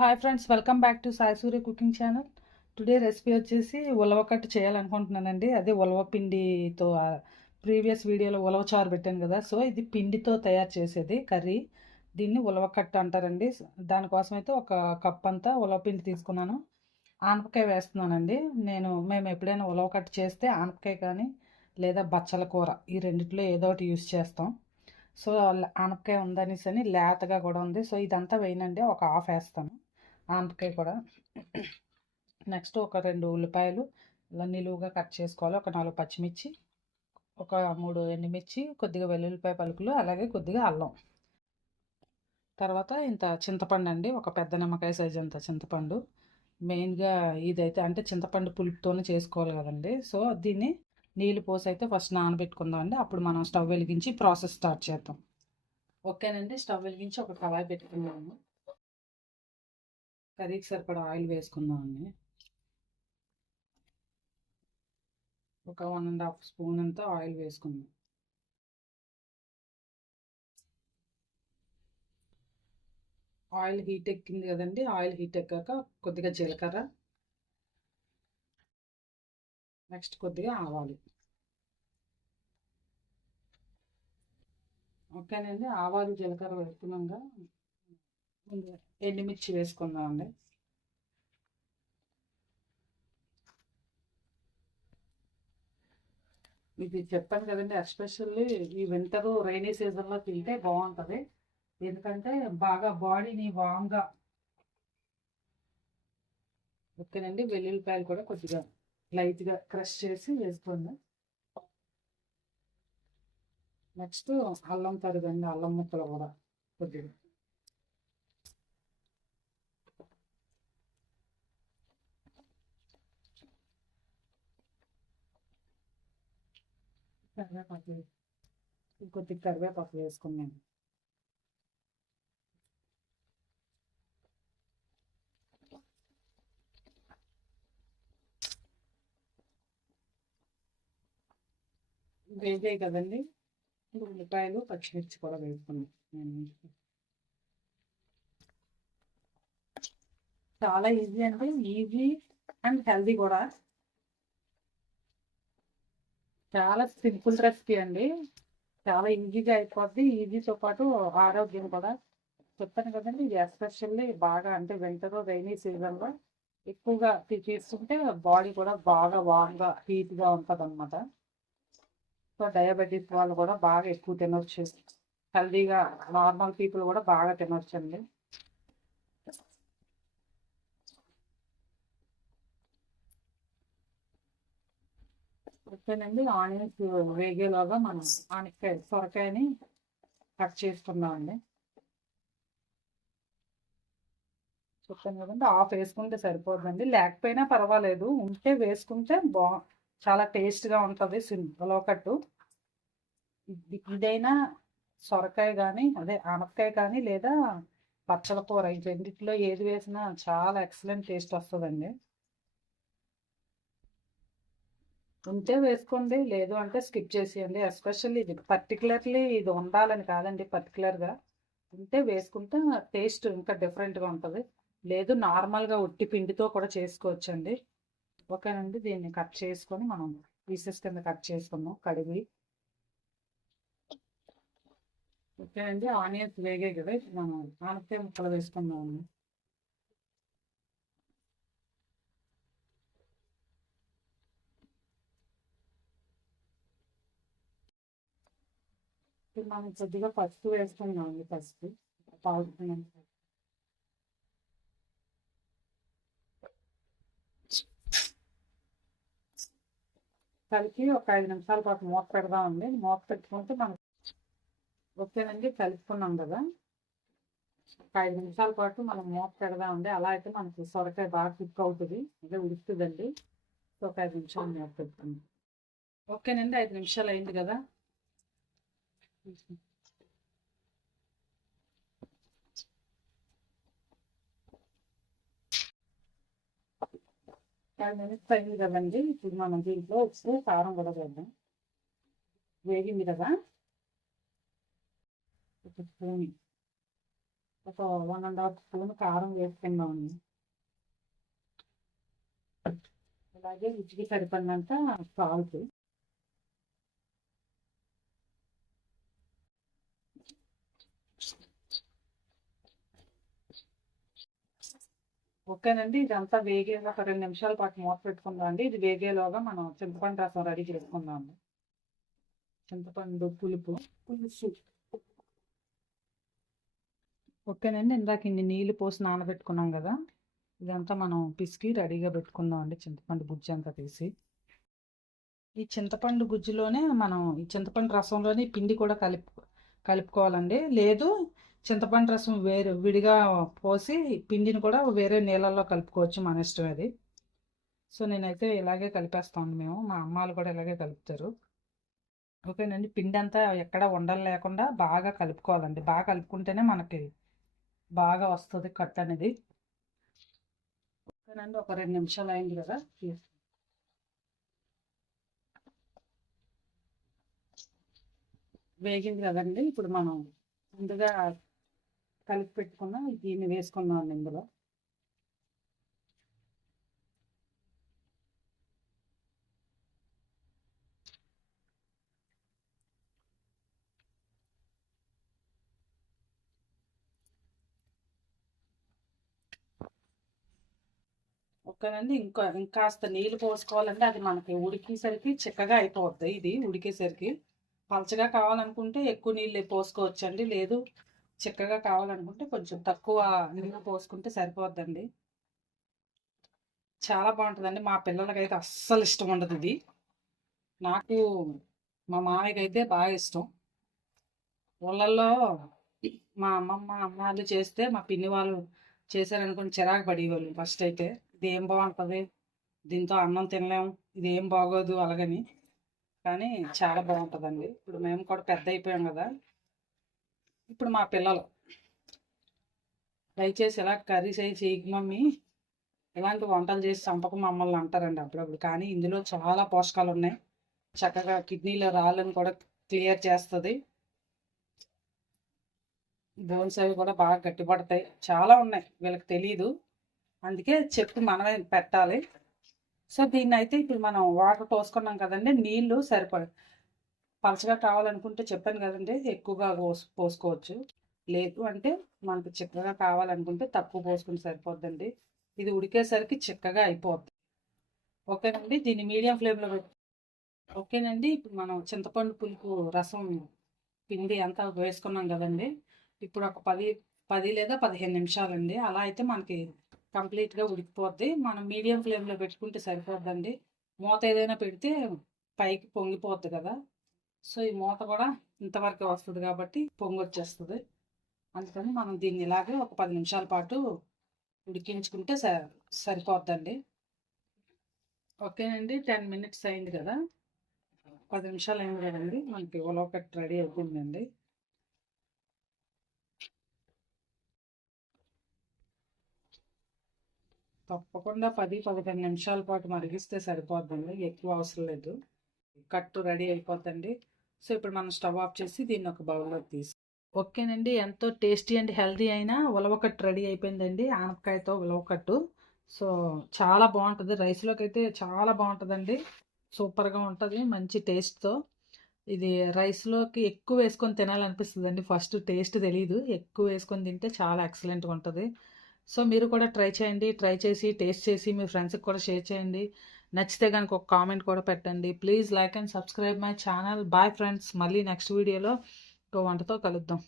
Hi friends welcome back to Sai Surya cooking channel. Today recipe వచ్చేసి ఉలవకట్టు చేయాలనుకుంటున్నానండి. అదే ఉలవ పిండితో ప్రీవియస్ వీడియోలో ఉలవ చారు పెట్టాను కదా సో ఇది పిండితో తయారు చేసేది కర్రీ. దీన్ని ఉలవకట్టు అంటారండి. దానికోసం అయితే ఒక కప్ అంతా ఉలవ పిండి తీసుకున్నాను. ఆనపకాయ వేస్తున్నానండి. నేను మేము ఎప్పుడైనా ఉలవకట్టు చేస్తే ఆనపకాయ కానీ లేదా బచ్చల కూర ఈ రెండిట్లో ఏదో ఒకటి యూస్ చేస్తాం. సో ఆనపకాయ ఉందనేసి అని లేతగా కూడా ఉంది. సో ఇదంతా వేయనండి. ఒక హాఫ్ వేస్తాను. ఆనపకాయ కూడా నెక్స్ట్ ఒక రెండు ఉల్లిపాయలు ఇలా నిలువుగా కట్ చేసుకోవాలి. ఒక నాలుగు పచ్చిమిర్చి ఒక మూడు ఎండుమిర్చి కొద్దిగా వెల్లుల్లిపాయ పలుకులు అలాగే కొద్దిగా అల్లం. తర్వాత ఇంత చింతపండు అండి. ఒక పెద్ద నిమ్మకాయ సైజ్ అంత చింతపండు. మెయిన్గా ఇదైతే అంటే చింతపండు పులుపుతోనే చేసుకోవాలి కదండి. సో దీన్ని నీళ్ళు పోసి అయితే ఫస్ట్ నానబెట్టుకుందాం అండి. అప్పుడు మనం స్టవ్ వెలిగించి ప్రాసెస్ స్టార్ట్ చేద్దాం. ఓకేనండి. స్టవ్ వెలిగించి ఒక కళాయి పెట్టుకుందాము. కర్రీకి సరిపడా ఆయిల్ వేసుకుందామండి. ఒక వన్ అండ్ హాఫ్ స్పూన్ అంతా ఆయిల్ వేసుకుందాం. ఆయిల్ హీట్ ఎక్కింది కదండి ఆయిల్ హీట్ ఎక్కాక కొద్దిగా జీలకర్ర నెక్స్ట్ కొద్దిగా ఆవాలు. ఓకేనండి ఆవాలు జీలకర్ర వేసుకున్నాక ఎండుమిర్చి వేసుకుందామండి. మీకు చెప్పాను కదండి ఎస్పెషల్లీ ఈ వింటర్ రైనీ సీజన్లో తింటే బాగుంటుంది. ఎందుకంటే బాగా బాడీని వామ్గా ఓకేనండి వెల్లుల్లిపాయలు కూడా కొద్దిగా లైట్గా క్రష్ చేసి వేసుకోండి. నెక్స్ట్ అల్లం తరుగండి అల్లం ముక్కలు కూడా కొద్దిగా. కరివేపాకు కొద్దిగా కరివేపాకు వేసుకున్నాను. వేసాయి కదండి ఉల్లిపాయలు పచ్చిమిర్చి కూడా వేసుకున్నాం చాలా ఈజీ అంటే ఈజీ అండ్ హెల్దీ కూడా. చాలా సింపుల్ రెసిపీ అండి. చాలా ఈజీగా అయిపోద్ది. ఈజీతో పాటు ఆరోగ్యం కూడా. చెప్పాను కదండి ఎస్పెషల్లీ బాగా అంటే వింటర్ రైనీ సీజన్లో ఎక్కువగా తీసుకుంటే బాడీ కూడా బాగా వామ్గా హీట్గా ఉంటుంది అనమాట సో డయాబెటీస్ వాళ్ళు కూడా బాగా ఎక్కువ తినొచ్చు. హెల్దీగా నార్మల్ పీపుల్ కూడా బాగా తినొచ్చండి. ఓకేనండి ఆనియన్స్ వేగేలాగా మనం ఆనకాయ సొరకాయని కట్ చేస్తున్నామండి చెప్పాను కదండి ఆఫ్ వేసుకుంటే సరిపోతుందండి. లేకపోయినా పర్వాలేదు ఉంటే వేసుకుంటే బా చాలా టేస్ట్గా ఉంటుంది కట్టు ఇదైనా సొరకాయ కానీ అదే ఆనపకాయ కానీ లేదా పచ్చల కూర ఈ రెండిట్లో ఏది వేసినా చాలా ఎక్సలెంట్ టేస్ట్ వస్తుందండి. ఉంటే వేసుకోండి లేదు అంటే స్కిప్ చేసేయండి. ఎస్పెషల్లీ ఇది పర్టికులర్లీ ఇది ఉండాలని కాదండి పర్టికులర్గా ఉంటే వేసుకుంటే టేస్ట్ ఇంకా డిఫరెంట్గా ఉంటుంది. లేదు నార్మల్గా ఉట్టి పిండితో కూడా చేసుకోవచ్చండి. ఓకేనండి దీన్ని కట్ చేసుకొని మనం పీసెస్ కింద కట్ చేసుకున్నాం కడిగి. ఓకేనండి ఆనియన్స్ వేగే కదా మనం ఆనపకాయ ముక్కలు వేసుకుందాం మనం కొద్దిగా పసుపు వేసుకుందాం పసుపు. పాలు కలిపి ఒక ఐదు నిమిషాల పాటు మూత పెడదామండి. మూత పెట్టుకుంటే మనం ఓకేనండి కలుపుకున్నాం కదా. ఒక ఐదు నిమిషాల పాటు మనం మూత పెడదామండి. అలా అయితే మనకి సొరకాయ బాగా కుక్ అవుతుంది. అంటే ఉడుకుతుందండి. సో ఒక ఐదు నిమిషాలు మూత పెట్టుకుందాం. ఓకేనండి ఐదు నిమిషాలు అయింది కదా. మినిట్స్ అయింది కదండి ఇప్పుడు మనం దీంట్లో వచ్చి కారం కూడా వేద్దాం. వేగింది కదా ఒక స్పూన్ ఒక వన్ అండ్ హాఫ్ స్పూన్ కారం వేసుకున్నామండి అలాగే రుచికి సరిపడినంత సాల్ట్. ఓకేనండి ఇదంతా వేగే ఒక రెండు నిమిషాల పాటు మూత పెట్టుకుందాం అండి. ఇది వేగేలోగా మనం చింతపండు రసం రెడీ చేసుకుందాం. చింతపండు పులుపు. పులుసు. ఓకేనండి ఇందాక ఇన్ని నీళ్ళు పోసి నానబెట్టుకున్నాం కదా ఇదంతా మనం పిసికి రెడీగా పెట్టుకుందాం అండి చింతపండు గుజ్జు అంతా తీసి. ఈ చింతపండు గుజ్జులోనే మనం ఈ చింతపండు రసంలోనే పిండి కూడా కలిపి కలుపుకోవాలండి. లేదు చింతపండు రసం వేరు విడిగా పోసి పిండిని కూడా వేరే నీళ్ళల్లో కలుపుకోవచ్చు మన ఇష్టం అది. సో నేనైతే ఇలాగే కలిపేస్తాను మేము. మా అమ్మాలు కూడా ఇలాగే కలుపుతారు. ఓకేనండి. పిండి అంతా ఎక్కడ ఉండలు లేకుండా బాగా కలుపుకోవాలండి. బాగా కలుపుకుంటేనే మనకి బాగా వస్తుంది కట్ అనేది. ఓకేనండి. ఒక రెండు నిమిషాలు అయింది కదా. వేగింది కదండి. ఇప్పుడు మనం ముందుగా కలిపి పెట్టుకున్న. దీన్ని వేసుకున్నాం ఇందులో. ఓకేనండి ఇంకా ఇంకాస్త నీళ్ళు పోసుకోవాలంటే అది మనకి ఉడికేసరికి చిక్కగా అయిపోద్ది. ఇది ఉడికేసరికి. పలచగా కావాలనుకుంటే ఎక్కువ నీళ్ళు పోసుకోవచ్చండి. లేదు చిక్కగా కావాలనుకుంటే కొంచెం తక్కువ నీళ్ళు పోసుకుంటే సరిపోద్దండి. చాలా బాగుంటుందండి. మా పిల్లలకైతే అస్సలు ఇష్టం ఉండదు ఇది. నాకు మా మామయ్యకి అయితే బాగా ఇష్టం. ఊళ్ళల్లో మా అమ్మమ్మ అమ్మాలు చేస్తే మా పిన్ని వాళ్ళు చేశారనుకుని చిరాకు పడేవాళ్ళు ఫస్ట్ అయితే. ఇది ఏం బాగుంటుంది? దీంతో అన్నం తినలేము ఇది ఏం బాగోదు అలాగని. కానీ చాలా బాగుంటుందండి. ఇప్పుడు మేము కూడా పెద్ద అయిపోయాం కదా. ఇప్పుడు మా పిల్లలు. దయచేసి ఇలా కర్రీస్ అయి చేయకు మమ్మీ. ఇలాంటి వంటలు చేసి చంపక మమ్మల్ని అంటారండి అప్పుడప్పుడు. కానీ ఇందులో చాలా పోషకాలు ఉన్నాయి. చక్కగా కిడ్నీలో రాళ్ళని కూడా క్లియర్ చేస్తుంది. బోన్స్ అవి కూడా బాగా గట్టిపడతాయి. చాలా ఉన్నాయి. వీళ్ళకి తెలియదు అందుకే చెప్పి మనమే పెట్టాలి. సో దీన్ని అయితే ఇప్పుడు మనం వాటర్ పోసుకున్నాం కదండి. నీళ్ళు సరిపడ పలచగా కావాలనుకుంటే చెప్పాను కదండి ఎక్కువగా పోసుకోవచ్చు. లేదు అంటే మనకు చిక్కగా కావాలనుకుంటే తక్కువ పోసుకుని సరిపోద్దండి. ఇది ఉడికేసరికి చిక్కగా అయిపోద్ది. ఓకేనండి దీన్ని మీడియం ఫ్లేమ్లో పెట్టి ఓకేనండి ఇప్పుడు మనం చింతపండు పులుపు రసం పిండి అంతా వేసుకున్నాం కదండి. ఇప్పుడు ఒక పది పది లేదా పదిహేను నిమిషాలండి. అలా అయితే మనకి కంప్లీట్గా ఉడికిపోద్ది. మనం మీడియం ఫ్లేమ్లో పెట్టుకుంటే సరిపోద్దండి. మూత ఏదైనా పెడితే పైకి పొంగిపోద్ది కదా. సో ఈ మూత కూడా ఇంతవరకు వస్తుంది కాబట్టి పొంగు వచ్చేస్తుంది అందుకని మనం దీన్ని ఇలాగే ఒక పది నిమిషాల పాటు ఉడికించుకుంటే స సరిపోద్దండి. ఓకేనండి టెన్ మినిట్స్ అయింది కదా? పది నిమిషాలు అయింది కదండి మనకి ఉలవకట్ రెడీ అవుతుందండి తప్పకుండా పది పదిహేను నిమిషాల పాటు మరిగిస్తే సరిపోద్దండి ఎక్కువ అవసరం లేదు. కట్టు రెడీ అయిపోద్దండి. సో ఇప్పుడు మనం స్టవ్ ఆఫ్ చేసి దీన్ని ఒక బౌల్లో తీసి ఓకేనండి. ఎంతో టేస్టీ అండ్ హెల్దీ అయినా ఉలవకట్టు రెడీ అయిపోయిందండి. ఆనపకాయతో ఉలవకట్టు సో చాలా బాగుంటుంది. రైస్లోకి అయితే చాలా బాగుంటుందండి. సూపర్గా ఉంటుంది. మంచి టేస్ట్తో. ఇది రైస్లోకి ఎక్కువ వేసుకొని తినాలనిపిస్తుంది అండి ఫస్ట్ టేస్ట్ తెలియదు ఎక్కువ వేసుకొని తింటే చాలా ఎక్సలెంట్గా ఉంటుంది. సో మీరు కూడా ట్రై చేయండి. ట్రై చేసి టేస్ట్ చేసి మీ ఫ్రెండ్స్కి కూడా షేర్ చేయండి. నచ్చితే కనుక ఒక కామెంట్ కూడా పెట్టండి. Please like and subscribe my channel. Bye friends. మళ్ళీ నెక్స్ట్ వీడియోలో ఇంకో వంటతో కలుద్దాం.